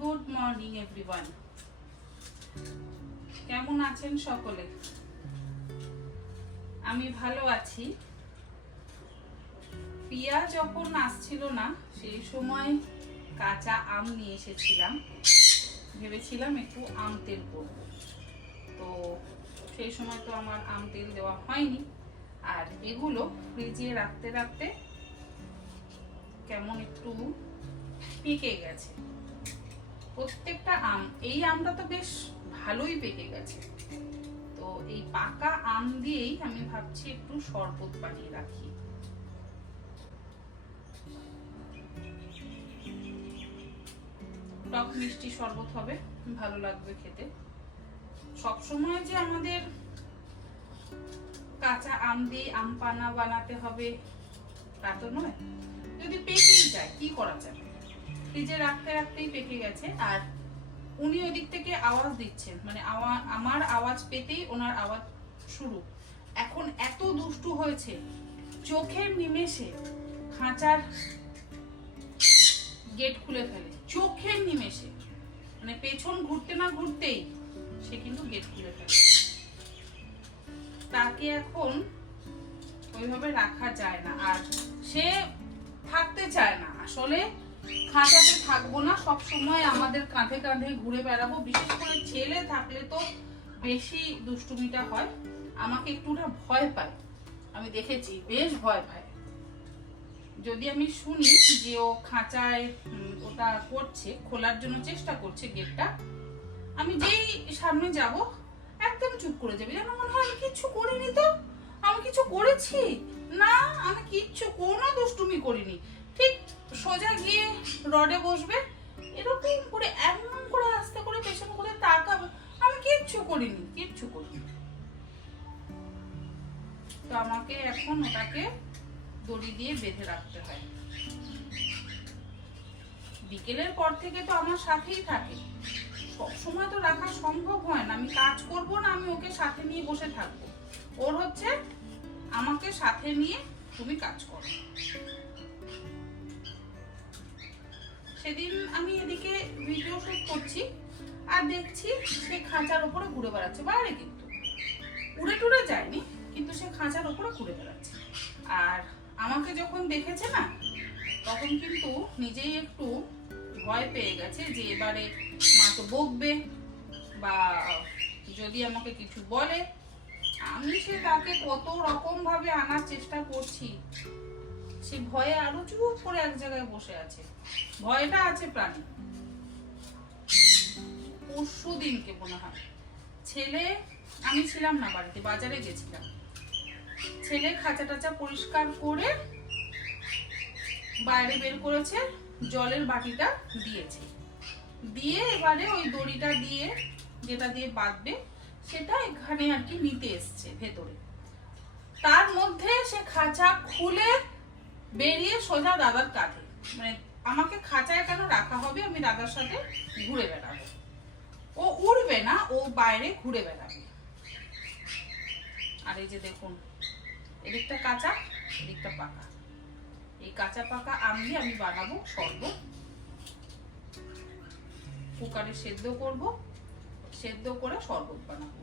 Good morning everyone. কেমন আছেন সকলে? আমি ভালো আছি। পিয়া যখন আসছিল না সেই সময় কাঁচা আম নিয়ে এসেছিলাম, ভেবেছিলাম একটু আম তেল করব। তো সেই সময় তো আমার আম তেল দেওয়া হয়নি, আর এগুলো ফ্রিজে রাখতে রাখতে কেমন একটু পেকে গেছে প্রত্যেকটা আম। এই আমটা তো বেশ ভালোই পেকে গেছে, তো এই পাকা আম দিয়েই আমি ভাবছি একটু শরবত বানিয়ে রাখি। টক মিষ্টি শরবত হবে, ভালো লাগবে খেতে। সবসময় যে আমাদের কাঁচা আম দিয়ে আম পানা বানাতে হবে তা তো নয়। যদি পেকেই যায় কি করা যাবে, ফ্রিজে রাখতে রাখতেই পেকে গেছে। আর উনি ওদিক থেকে আওয়াজ দিচ্ছেন, মানে আমার আওয়াজ পেতেই ওনার আওয়াজ শুরু। এখন এত দুষ্টু হয়েছে, চোখের নিমেষে খাঁচার গেট খুলে ফেলে, চোখের নিমেষে, মানে পেছন ঘুরতে না ঘুরতেই সে কিন্তু গেট খুলে ফেলে। তাকে এখন ওইভাবে রাখা যায় না, আর সে থাকতে চায় না। আসলে খাঁচাতে থাকবো না, সব সময় আমাদের কাঁধে কাঁধে ঘুরে বেড়াবো। বিশেষ করে ছেলে থাকলে তো বেশি দুষ্টুমিটা হয়। আমাকে একটু না ভয় পায়, আমি দেখেছি বেশ ভয় পায়। যদি আমি শুনি যে ও খাঁচায় ওটা করছে, খোলার জন্য চেষ্টা করছে গেটটা, আমি যেই সামনে যাব একদম চুপ করে যাবে। যেন মনে হয় আমি কিচ্ছু করিনি। তো আমি কিছু করেছি না, আমি কিচ্ছু কোনো দুষ্টুমি করিনি। ঠিক সোজা গিয়ে রডে বসবে, এরকম করে এমন করে আস্তে করে পেছন করে তাকাবে, আমি কিচ্ছু করিনি, কিচ্ছু করিনি। তো আমাকে এখন ওটাকে দড়ি দিয়ে বেঁধে রাখতে হয়। বিকেলের পর থেকে তো আমার সাথেই থাকে, সব সময় তো রাখা সম্ভব হয় না। আমি কাজ করব না, আমি ওকে সাথে নিয়ে বসে থাকবো। ওর হচ্ছে আমাকে সাথে নিয়ে তুমি কাজ করো। সেদিন আমি এদিকে ভিডিও শুট করছি আর দেখছি সে খাঁচার উপরে ঘুরে বেড়াচ্ছে বাইরে, কিন্তু উড়ে টুড়ে যায়নি, কিন্তু সে খাঁচার উপরে ঘুরে বেড়াচ্ছে। আর আমাকে যখন দেখেছে না, তখন কিন্তু নিজেই একটু ভয় পেয়ে গেছে যে এবারে মা তো বকবে, বা যদি আমাকে কিছু বলে। আমি সে তাকে কত রকম ভাবে আনার চেষ্টা করছি, সে ভয়ে আরো চুপ করে এক জায়গায় বসে আছে। ভয়টা আছে প্রাণী। পরশু দিনকে মনে হয় ছেলে, আমি ছিলাম না বাড়িতে, বাজারে গেছিলাম, ছেলে খাঁচা টাচা পরিষ্কার করে বাইরে বের করেছে, জলের বাটিটা দিয়েছে, দিয়ে এবারে ওই দড়িটা দিয়ে যেটা দিয়ে বাঁধবে সেটা এখানে আর কি নিতে এসছে ভেতরে। তার মধ্যে সে খাঁচা খুলে বেরিয়ে সোজা দাদার কাঁধে, মানে আমাকে খাঁচায় কেন রাখা হবে, আমি দাদার সাথে ঘুরে বেড়াবো। ও উড়বে না, ও বাইরে ঘুরে বেড়াবে। আর এই যে দেখুন, এদিকটা কাঁচা এদিকটা পাকা, এই কাঁচা পাকা আম দিয়ে আমি বানাবো শরবত। কুকারে সেদ্ধ করব, সেদ্ধ করে শরবত বানাবো।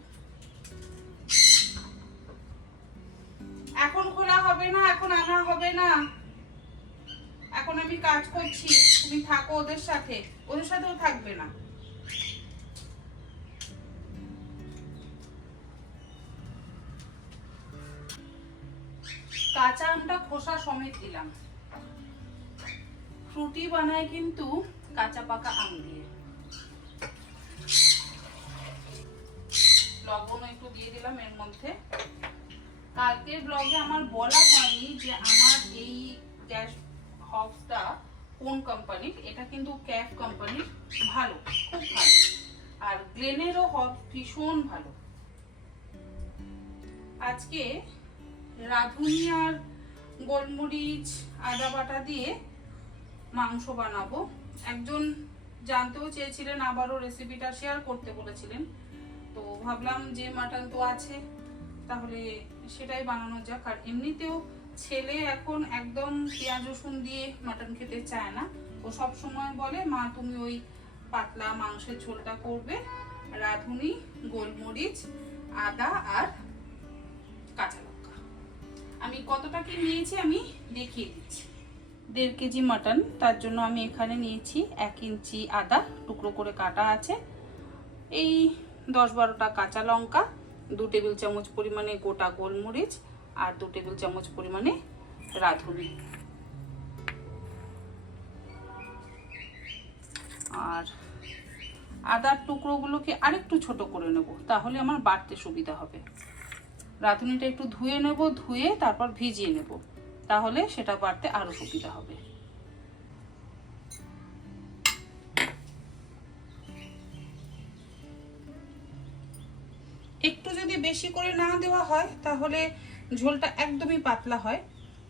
এখন খোলা হবে না, এখন আনা হবে না, এখন আমি কাজ করছি, তুমি থাকো ওদের সাথে, ওদের সাথেও থাকবে না। কাঁচা আমটা খোসা সমেত দিলাম। ফ্রুটি বানায় কিন্তু কাঁচা পাকা আম দিয়ে। লবণ একটু দিয়ে দিলাম এর মধ্যে। কালকের ব্লগে আমার বলা হয়নি যে আমার এই গ্যাস হবসটা কোন কোম্পানির। এটা কিন্তু ক্যাফ কোম্পানির, ভালো, খুব ভালো। আর গ্লেনেরও হব ভীষণ ভালো। আজকে রাঁধুনি আর গোলমরিচ আদা বাটা দিয়ে মাংস বানাবো। একজন জানতেও চেয়েছিলেন, আবারও রেসিপিটা শেয়ার করতে বলেছিলেন, তো ভাবলাম যে মাটন তো আছে, তাহলে সেটাই বানানো যাক। আর এমনিতেও ছেলে এখন একদম পেঁয়াজ রসুন দিয়ে মাটন খেতে চায় না, ও ও সব সময় বলে মা তুমি ওই পাতলা মাংসের ঝোলটা করবে, রাঁধুনি, গোলমরিচ, আদা আর কাঁচা লঙ্কা। আমি কতটা কি নিয়েছি আমি দেখিয়ে দিচ্ছি। 1.5 কেজি মাটন, তার জন্য আমি এখানে নিয়েছি 1 ইঞ্চি আদা টুকরো করে কাটা আছে, এই 10-12টা কাঁচা লঙ্কা, 2 টেবিল চামচ পরিমাণে গোটা গোলমরিচ আর 2 টেবিল চামচ পরিমাণে রাঁধুনি। আর আদার টুকরোগুলোকে আরেকটু ছোট করে নেব, তাহলে আমার বাটতে সুবিধা হবে। রাঁধুনিটা একটু ধুয়ে নেব, ধুয়ে তারপর ভিজিয়ে নেব, তাহলে সেটা বাটতে আরো সুবিধা হবে। একটু যদি বেশি করে না দেওয়া হয় তাহলে ঝোলটা একদমই পাতলা হয়,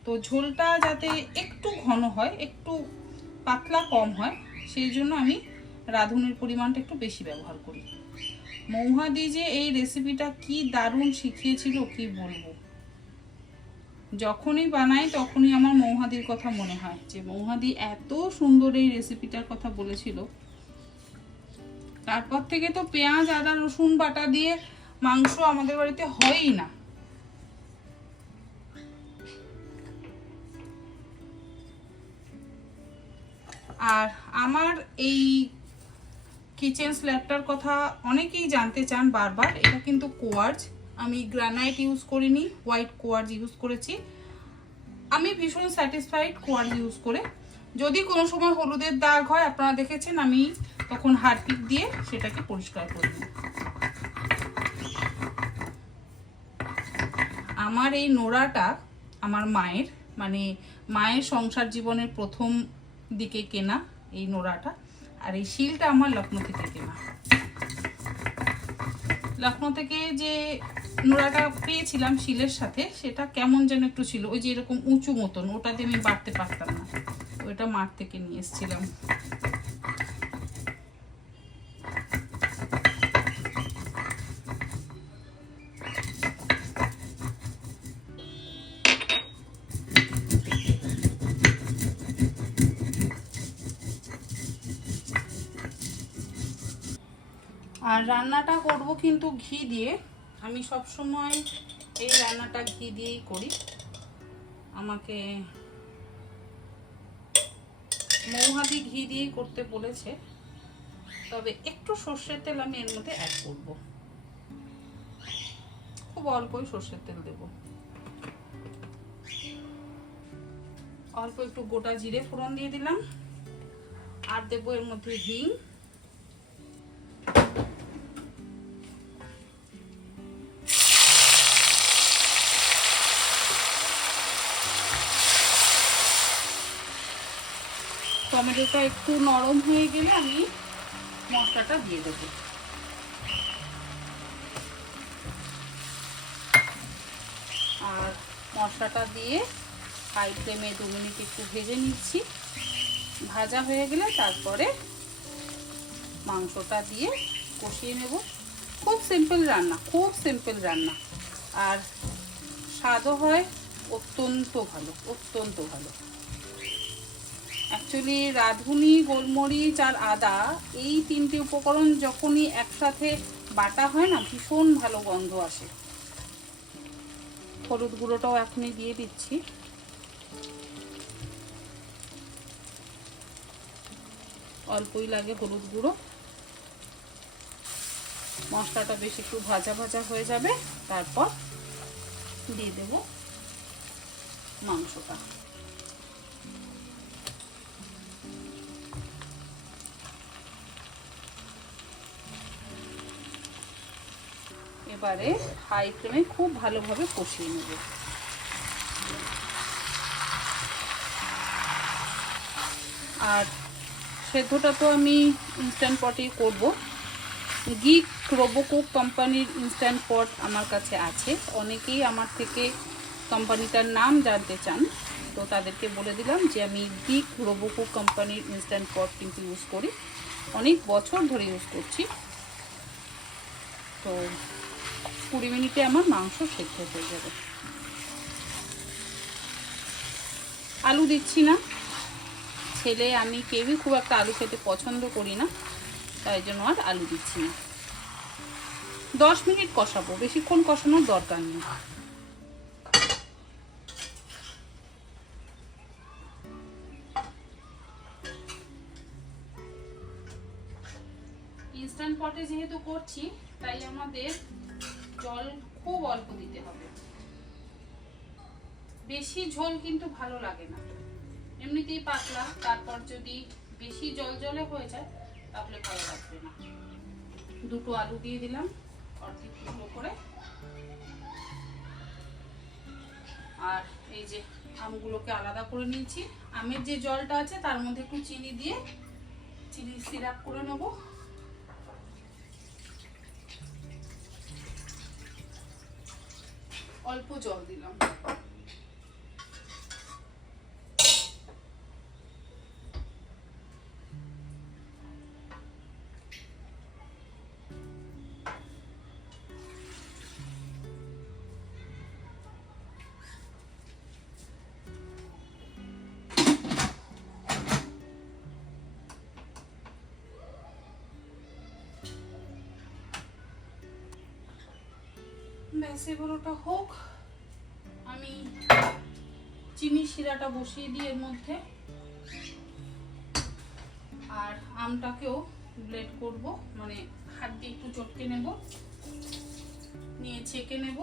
তো ঝোলটা যাতে একটু ঘন হয়, একটু পাতলা কম হয়, সেই জন্য আমি রাঁধুনির পরিমাণটা একটু বেশি ব্যবহার করি। মৌহাদি যে এই রেসিপিটা কি দারুণ শিখিয়েছিল কি বলবো, যখনই বানাই তখনই আমার মৌহাদির কথা মনে হয় যে মৌহাদি এত সুন্দর এই রেসিপিটার কথা বলেছিল। তারপর থেকে তো পেঁয়াজ, আদা, রসুন বাটা দিয়ে মাংস আমাদের বাড়িতে হয়ই না। আর আমার এই কিচেন স্ল্যাবটার কথা অনেকেই জানতে চান বারবার। এটা কিন্তু কোয়ার্জ, আমি গ্রানাইট ইউজ করিনি, হোয়াইট কোয়ার্জ ইউজ করেছি। আমি ভীষণ স্যাটিসফাইড কোয়ার্জ ইউজ করে। যদি কোনো সময় হলুদের দাগ হয়, আপনারা দেখেছেন, আমি তখন হারপিক দিয়ে সেটাকে পরিষ্কার করে নিই। আমার এই নোড়াটা আমার মায়ের, মানে মায়ের সংসার জীবনের প্রথম দিকে কেনা এই নোড়াটা, আর এই শিলটা আমার লখনৌ থেকে কেনা। লখনৌ থেকে যে নোড়াটা পেয়েছিলাম শিলের সাথে, সেটা কেমন যেন একটু ছিল, ওই যে এরকম উঁচু মতন, ওটাতে আমি বাটতে পারতাম না, ওইটা মাঠ থেকে নিয়ে এসেছিলাম। আর রান্নাটা করব কিন্তু ঘি দিয়ে। আমি সব সময় এই রান্নাটা ঘি দিয়েই করি। আমাকে মৌহাদি ঘি দিয়েই করতে বলেছে, তবে একটু সর্ষের তেল আমি এর মধ্যে অ্যাড করব, খুব অল্পই সর্ষের তেল দেব। অল্প একটু গোটা জিরে ফোড়ন দিয়ে দিলাম, আর দেবো এর মধ্যে হিং, টমেটোটা একটু নরম হয়ে গেলে আমি মশলাটা দিয়ে দেব। আর মশলাটা দিয়ে হাই ফ্লেমে 2 মিনিট একটু ভেজে নিচ্ছি। ভাজা হয়ে গেলে তারপরে মাংসটা দিয়ে কষিয়ে নেব। খুব সিম্পল রান্না, খুব সিম্পল রান্না, আর স্বাদও হয় অত্যন্ত ভালো, অত্যন্ত ভালো। অ্যাকচুয়ালি রাঁধুনি, গোলমরিচ আর আদা, এই 3টে উপকরণ যখনই একসাথে বাটা হয় না, ভীষণ ভালো গন্ধ আসে। হলুদ গুঁড়োটাও এখনই দিয়ে দিচ্ছি। অল্পই লাগে হলুদ গুঁড়ো। মশলাটা বেশ একটু ভাজা ভাজা হয়ে যাবে, তারপর দিয়ে দেব মাংসটা। এবারে হাই ফ্লেমে খুব ভালোভাবে কষিয়ে নেব। আর সেদ্ধটা তো আমি ইনস্ট্যান্ট পটেই করব। গিক রোবোকুক কোম্পানির ইনস্ট্যান্ট পট আমার কাছে আছে। অনেকেই আমার থেকে কোম্পানিটার নাম জানতে চান, তো তাদেরকে বলে দিলাম যে আমি গিক রোবোকুক কোম্পানির ইনস্ট্যান্ট পট কিন্তু ইউজ করি, অনেক বছর ধরে ইউজ করছি। তো 20 মিনিটে আমার মাংস সেদ্ধ হয়ে যাবে। আলু দিচ্ছি না, ছেলে আমি কেউই খুব একটা আলু খেতে পছন্দ করি না, তাই জন্য আর আলু দিচ্ছি না। 10 মিনিট কষাবো, বেশিক্ষণ কষানোর দরকার নেই। ইনস্ট্যান্ট পটে যেহেতু করছি তাই আমাদের জল খুব অল্প দিতে হবে। বেশি ঝোল কিন্তু ভালো লাগে না, এমনিতেই পাতলা, তারপর যদি বেশি জল জলে হয়ে যায় তাহলে ভালো লাগবে না। 2টো আলু দিয়ে দিলাম অর্ধেক টুকরো করে। আর এই যে আমগুলোকে আলাদা করে নিয়েছি। আমের যে জলটা আছে তার মধ্যে একটু চিনি দিয়ে চিনি সিরাপ করে নেব। অল্প জল দিলাম। ব্যাস এবার ওটা হোক। আমি চিনি শিরাটা বসিয়ে দিই এর মধ্যে, আর আমটাকেও ব্লেন্ড করব, মানে হাত দিয়ে একটু চটকে নেব, নিয়ে ছেঁকে নেব।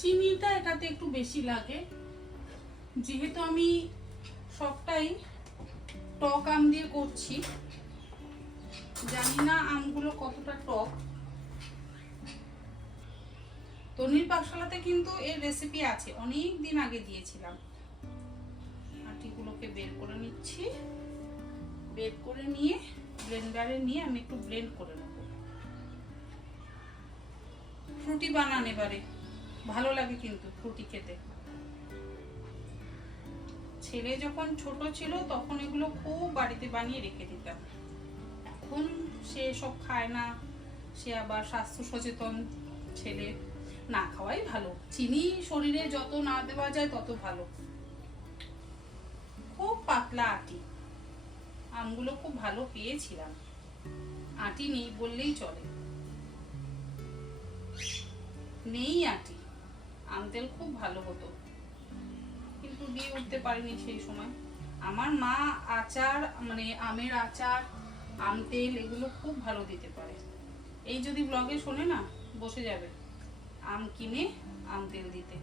চিনিটা এটাতে একটু বেশি লাগে, যেহেতু আমি সবটাই টক আম দিয়ে করছি। জানি না আমগুলো কতটা টক। তনির পাকশালাতে কিন্তু এর রেসিপি আছে, অনেক দিন আগে দিয়েছিলাম। আটিগুলোকে বের করে নিচ্ছি, বের করে নিয়ে ব্লেন্ডারে নিয়ে আমি একটু ব্লেন্ড করে নেব। ফ্রুটি বানান এবারে, ভালো লাগে কিন্তু ফ্রুটি খেতে। ছেলে যখন ছোট ছিল তখন এগুলো খুব বাড়িতে বানিয়ে রেখে দিতাম। এখন সে সব খায় না, সে আবার স্বাস্থ্য সচেতন ছেলে, না খাওয়াই ভালো। চিনি শরীরে যত না দেওয়া যায় তত ভালো। খুব পাতলা আটি, আমগুলো খুব ভালো পেয়েছিলাম, আটি নেই বললেই চলে, নেই আটি। আম তেল খুব ভালো হতো, কিন্তু দিয়ে উঠতে পারিনি সেই সময়। আমার মা আচার, মানে আমের আচার, আম তেল এগুলো খুব ভালো দিতে পারে। এই যদি ব্লগে শোনে না, বসে যাবে আম কিনে আম তেল দিতে।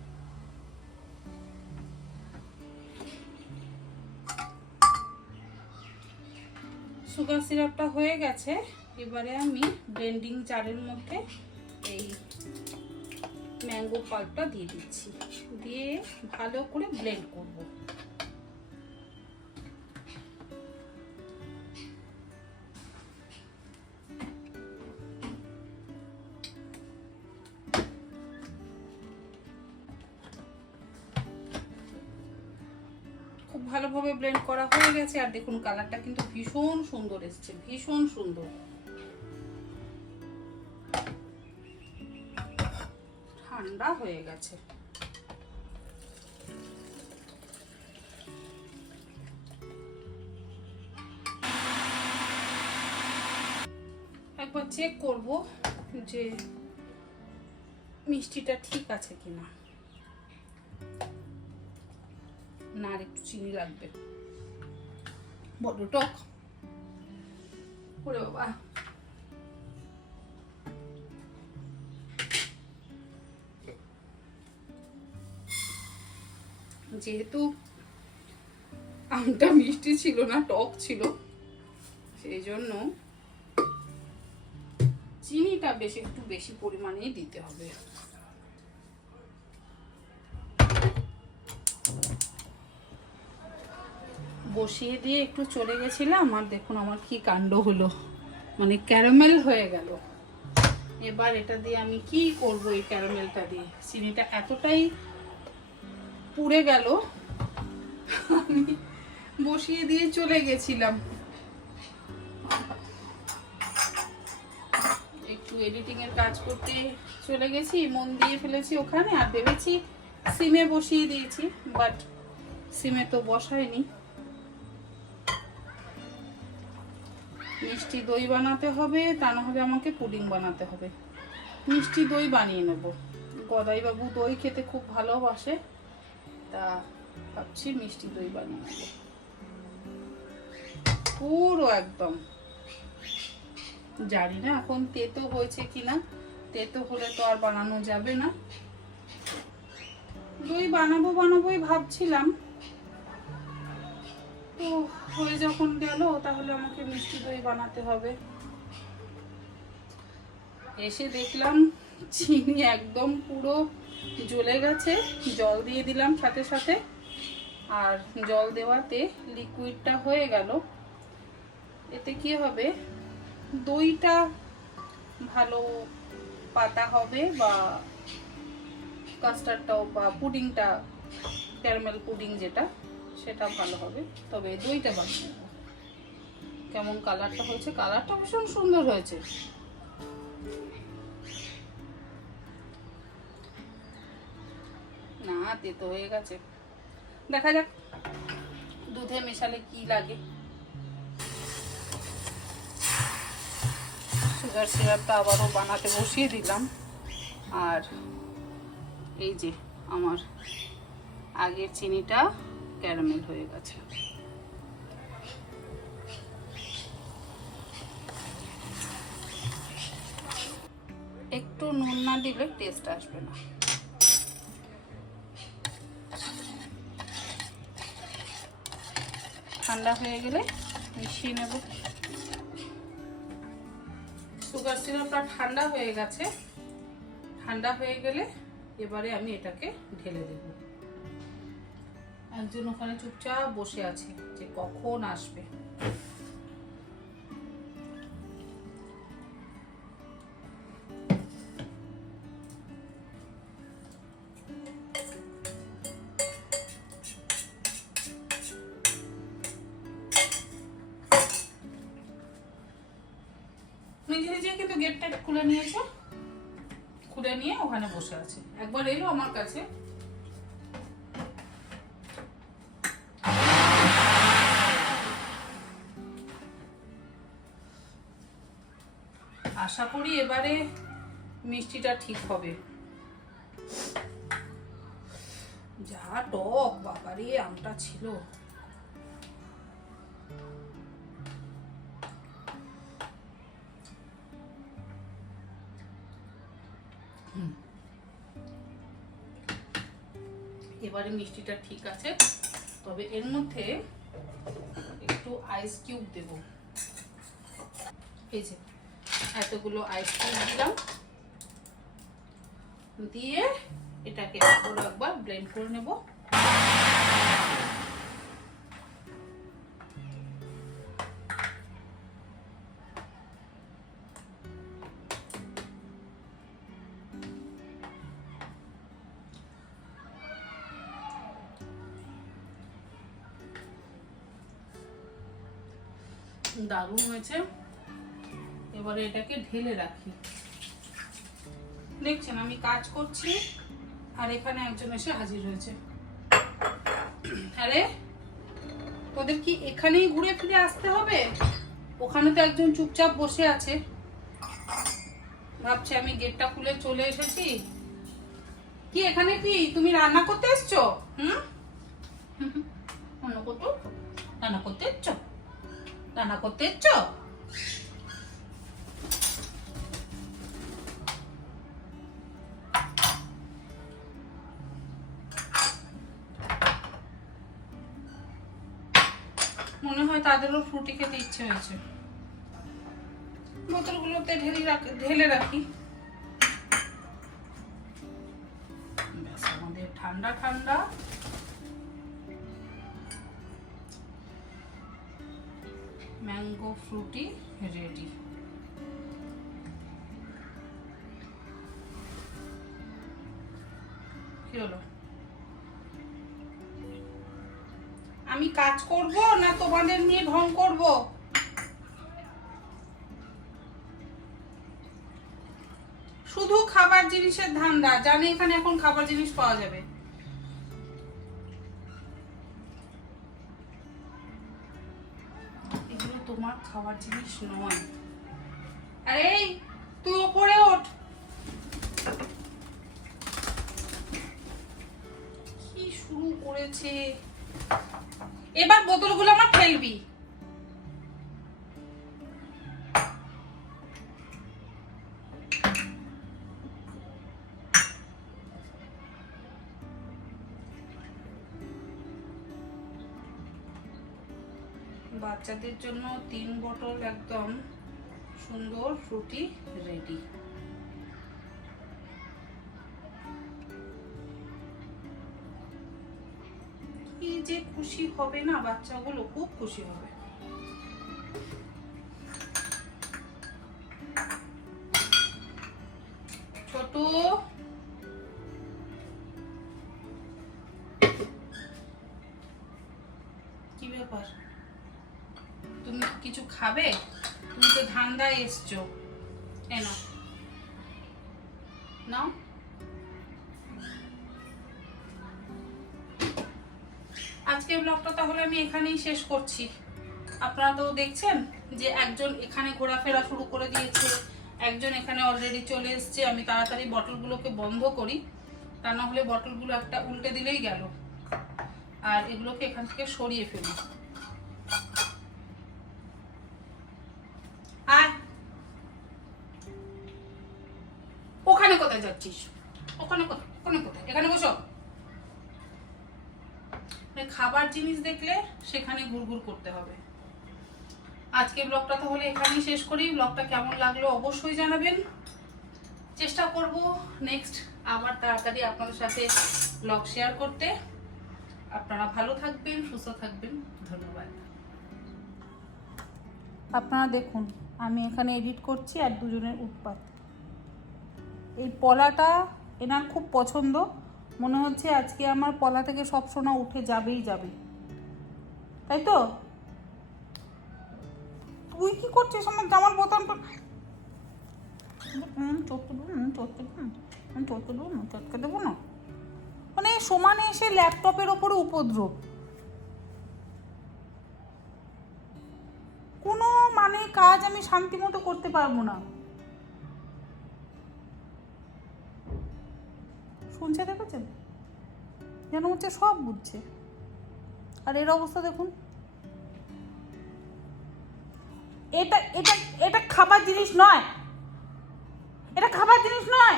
সুগার সিরাপটা হয়ে গেছে, এবারে আমি ব্লেন্ডিং জারের মধ্যে এই ম্যাঙ্গো পাল্পটা দিয়ে দিচ্ছি, দিয়ে ভালো করে ব্লেন্ড করব। খুব ভালোভাবে ব্লেন্ড করা হয়ে গেছে। আর দেখুন কালারটা কিন্তু ভীষণ সুন্দর এসছে, ভীষণ সুন্দর। ঠান্ডা হয়ে গেছে। একবার চেক করব যে মিষ্টিটা ঠিক আছে কিনা। না, আর একটু চিনি লাগবে, বড় টক। ওরে বাবা, যেহেতু আমটা মিষ্টি ছিল না, টক ছিল, সেই জন্য চিনিটা একটু বেশি পরিমাণেই দিতে হবে। বসিয়ে দিয়ে একটু চলে গেছিলাম, আর দেখুন আমার কি কাণ্ড হলো, মানে ক্যারামেল হয়ে গেল। এবার এটা দিয়ে আমি কি করব? এই ক্যারামেলটা দিয়ে চিনিটা এতটাই পুড়ে গেল, আমি বসিয়ে দিয়ে চলে গেছিলাম। একটু এডিটিং এর কাজ করতে চলে গেছি, মন দিয়ে ফেলেছি ওখানে, আর ভেবেছি সিমে বসিয়ে দিয়েছি, বাট সিমে তো বসাইনি। মিষ্টি দই বানাতে হবে, তা না হলে আমাকে পুডিং বানাতে হবে। মিষ্টি দই বানিয়ে নেব, গদাই বাবু দই খেতে খুব ভালোবাসে, তা ভাবছি মিষ্টি দই বানিয়ে নেব পুরো একদম। জানি না এখন তেতো হয়েছে কিনা, তেতো হলে তো আর বানানো যাবে না। দই বানাবোই ভাবছিলাম, তো হয়ে যখন গেল তাহলে আমাকে মিষ্টি দই বানাতে হবে। এসে দেখলাম চিনি একদম পুরো জ্বলে গেছে, জল দিয়ে দিলাম সাথে সাথে, আর জল দেওয়াতে লিকুইডটা হয়ে গেল। এতে কি হবে, দইটা ভালো পাতা হবে, বা কাস্টার্ডটাও বা পুডিংটা, ক্যারামেল পুডিং যেটা, সেটা ভালো হবে। তবে দইটা বানিয়ে নেব। কেমন কালারটা হয়েছে, কালারটা ভীষণ সুন্দর হয়েছে। না তেতো হয়ে গেছে, দেখা যাক দুধে মেশালে কি লাগে। সুগার সিরাপটা আবারও বানাতে বসিয়ে দিলাম, আর এই যে আমার আগের চিনিটা ক্যারামেল হয়ে গেছে। একটু নুন না দিলে টেস্ট আসবে না। ঠান্ডা হয়ে গেলে মিশিয়ে নেব। সুগার সিরাপটা ঠান্ডা হয়ে গেছে, ঠান্ডা হয়ে গেলে এবারে আমি এটাকে ঢেলে দেব। একজন ওখানে চুপচাপ বসে আছে যে কখন আসবে। নিজে নিজে কিন্তু গেটটা খুলে নিয়েছে, খুলে নিয়ে ওখানে বসে আছে। একবার এলো আমার কাছে, আশা করি এবারে মিষ্টিটা ঠিক হবে। যা টক বাবারে আমটা ছিল। এবারে মিষ্টিটা ঠিক আছে, তবে এর মধ্যে একটু আইস কিউব দেব। এই যে এতগুলো আইস কিউব দিলাম, দিয়ে এটাকে আরো একবার ব্লেন্ড করে নেব। দারুণ হয়েছে। এবারে এটাকে ঢেলে রাখি। দেখছেন আমি কাজ করছি, আর এখানে একজন এসে হাজির হয়েছে। আরে তোদের কি এখানেই ঘুরে ফিরে আসতে হবে? ওখানে তো একজন চুপচাপ বসে আছে, ভাবছে আমি গেটটা খুলে চলে এসেছি। কি এখানে কি তুমি রান্না করতে এসছো? রান্না করতে এসছো? রান্না করতে এসছো? মনে হয় তাদেরও ফ্রুটি খেতে ইচ্ছে হয়েছে। বোতলগুলোতে ঢেলে রাখি। ব্যাস আমাদের ঠান্ডা ঠান্ডা ম্যাঙ্গো ফ্রুটি রেডি। কি হলো? আমি কাজ করব না তোমাদের নিয়ে ঢং করব? শুধু খাবার জিনিসের ধান্দা, জানি এখানে এখন খাবার জিনিস পাওয়া যাবে। এগুলো তোমার খাবার জিনিস নয়। আরে তুই ওপরে ওঠ। কি শুরু করেছে, এবার বোতলগুলো আমার ফেলবি। বাচ্চাদের জন্য 3 বোতল একদম সুন্দর ফ্রুটি রেডি। কি যে খুশি হবে না, বাচ্চাগুলো খুব খুশি হবে। ছোট কি ব্যাপার, তুমি কিছু খাবে? তুমি তো ধান্দায় এসছো। নাও নাও। আজকে ব্লগটা তাহলে আমি এখানেই শেষ করছি। আপনারা তো দেখছেন যে একজন এখানে ঘোরাফেরা শুরু করে দিয়েছে, একজন এখানে অলরেডি চলে এসছে। আমি তাড়াতাড়ি বটলগুলোকে বন্ধ করি, তা না হলে বটলগুলো একটা উল্টে দিলেই গেল। আর এগুলোকে এখান থেকে সরিয়ে ফেলি। আর ওখানে কোথায় যাচ্ছিস? ওখানে কোথায়? ওখানে কোথায়? এখানে বসো। খাবার জিনিস দেখলে সেখানে ঘুরঘুর করতে হবে। আজকে ব্লগটা তাহলে এখানেই শেষ করি। ব্লগটা কেমন লাগলো অবশ্যই জানাবেন। চেষ্টা করব নেক্সট আবার তাড়াতাড়ি আপনাদের সাথে ব্লগ শেয়ার করতে। আপনারা ভালো থাকবেন, সুস্থ থাকবেন। ধন্যবাদ। আপনারা দেখুন আমি এখানে এডিট করছি আর দুজনের উৎপাত। এই পলাটা এনার খুব পছন্দ, মনে হচ্ছে আজকে আমার পলা থেকে সব সোনা উঠে যাবেই যাবে, তাই তো? তুই কি করছিস আমার জামার বোতামটা? চটকে দেবো না, মানে সমানে এসে ল্যাপটপের ওপরে উপদ্রব। কোনো মানে কাজ আমি শান্তি মতো করতে পারবো না। শুনছে, দেখেছেন? যেন হচ্ছে সব বুঝছে। আর এর অবস্থা দেখুন। এটা এটা এটা খাবার জিনিস নয়, এটা খাবার জিনিস নয়।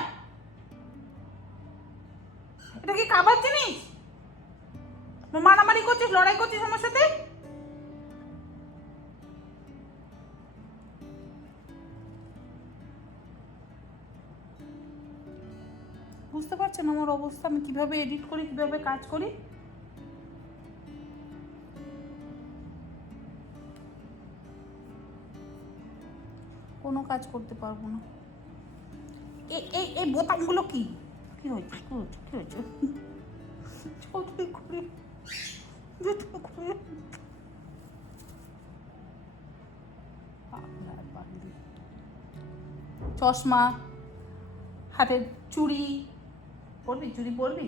এটা কি খাবার জিনিস? মারামারি করছিস, লড়াই করছিস আমার সাথে? বুঝতে পারছেন আমার অবস্থা, আমি কিভাবে এডিট করি, কিভাবে কাজ করি? কোনো কাজ করতে পারবো না। এই বোতামগুলো কি কি হয়েছে? কি হয়েছে? চশমা, হাতের চুড়ি পরবি? চুড়ি পরবি?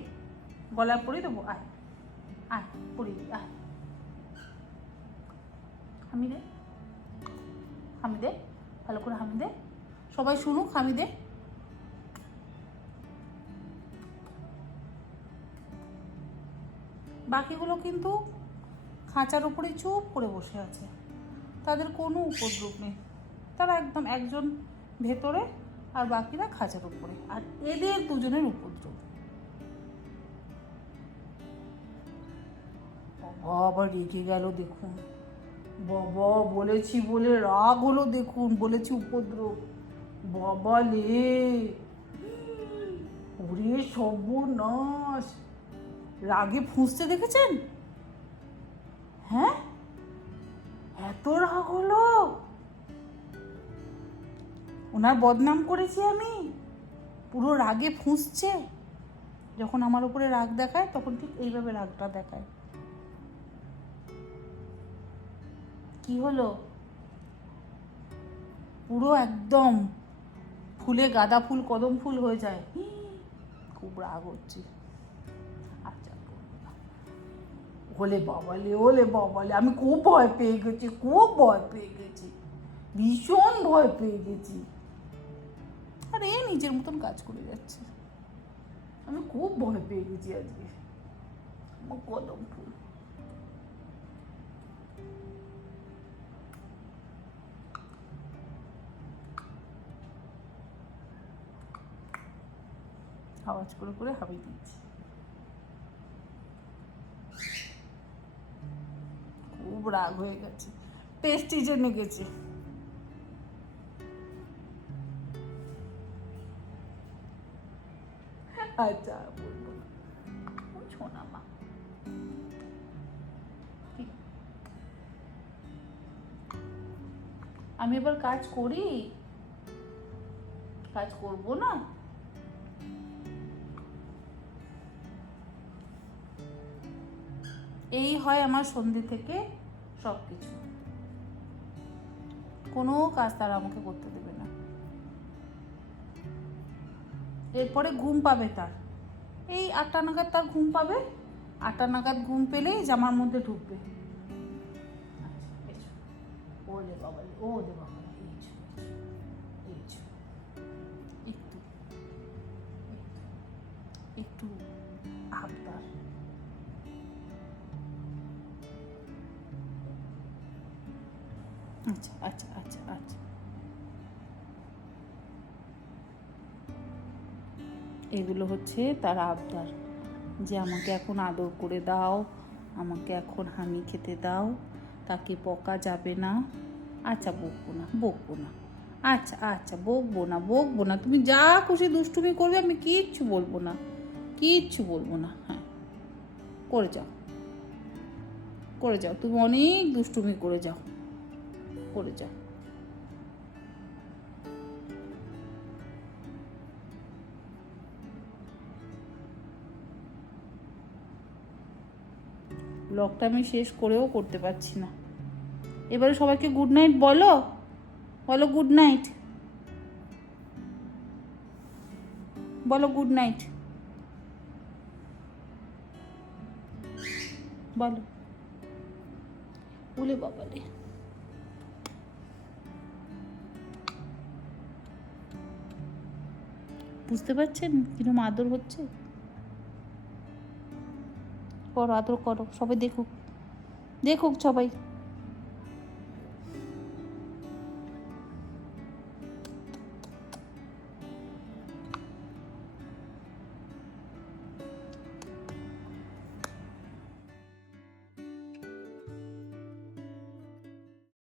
গলায় পরিয়ে দেবো? আয় আয় পরিয়ে দিই, আয়। হামি দে, হামি দে, ভালো করে হামি দে, সবাই শুনুক, হামি দে। বাকিগুলো কিন্তু খাঁচার উপরে চুপ করে বসে আছে, তাদের কোনো উপদ্রব নেই। তারা একদম একজন ভেতরে আর বাকিরা খাঁচার উপরে, আর এদের দুজনের উপদ্রব। আবার রেগে গেল দেখুন। বাবা, বলেছি বলে রাগ হলো দেখুন, বলেছি উপদ্রব। বাবা লে, ওরে সর্বনাশ, রাগে ফুঁসতে দেখেছেন? হ্যাঁ, এত রাগ হলো। ওনার বদনাম করেছি আমি, পুরো রাগে ফুঁসছে। যখন আমার উপরে রাগ দেখায় তখন ঠিক এইভাবে রাগটা দেখায়। কি হলো? পুরো একদম ফুলে গাঁদা ফুল কদম ফুল হয়ে যায়। খুব রাগ হচ্ছে। আচ্ছা ওলে বাবালে আমি খুব ভয় পেয়ে গেছি, খুব ভয় পেয়ে গেছি, ভীষণ ভয় পেয়ে গেছি। আর এ নিজের মতন কাজ করে যাচ্ছে, আমি খুব ভয় পেয়ে গেছি আজকে। কদম ফুল আওয়াজ করে করে হাবি দিচ্ছি। খুব রাগ হয়ে গেছে, পেস্টিজে গেছে। আচ্ছা বলবো না, শোনা মা। আমি এবার কাজ করি, কাজ করবো না? এই হয় আমার সন্ধে থেকে সব কিছু, কোনো কাজ তারা আমাকে করতে দেবে না। এরপরে ঘুম পাবে তার, এই 8টা নাগাদ তার ঘুম পাবে। 8টা নাগাদ ঘুম পেলেই জামার মধ্যে ঢুকবে। ওলে বাবালে, ওলে বাবালে, একটু একটু আবদার। আচ্ছা আচ্ছা আচ্ছা আচ্ছা, এগুলো হচ্ছে তার আবদার, যে আমাকে এখন আদর করে দাও, আমাকে এখন হানি খেতে দাও, তাকে বকা যাবে না। আচ্ছা বকবো না, বকবো না, আচ্ছা আচ্ছা বকবো না, বকবো না, তুমি যা খুশি দুষ্টুমি করবে, আমি কিচ্ছু বলবো না, কিচ্ছু বলবো না। হ্যাঁ করে যাও, করে যাও, তুমি অনেক দুষ্টুমি করে যাও, করে যাও। ব্লগটা আমি শেষ করেও করতে পারছি না। এবারে সবাইকে গুড নাইট বলো, বলো গুড নাইট, বলো গুড নাইট, বলো। বলে বাবালে, বুঝতে পারছেন কিরকম আদর হচ্ছে? করো আদর করো, সবাই দেখুক, দেখুক সবাই।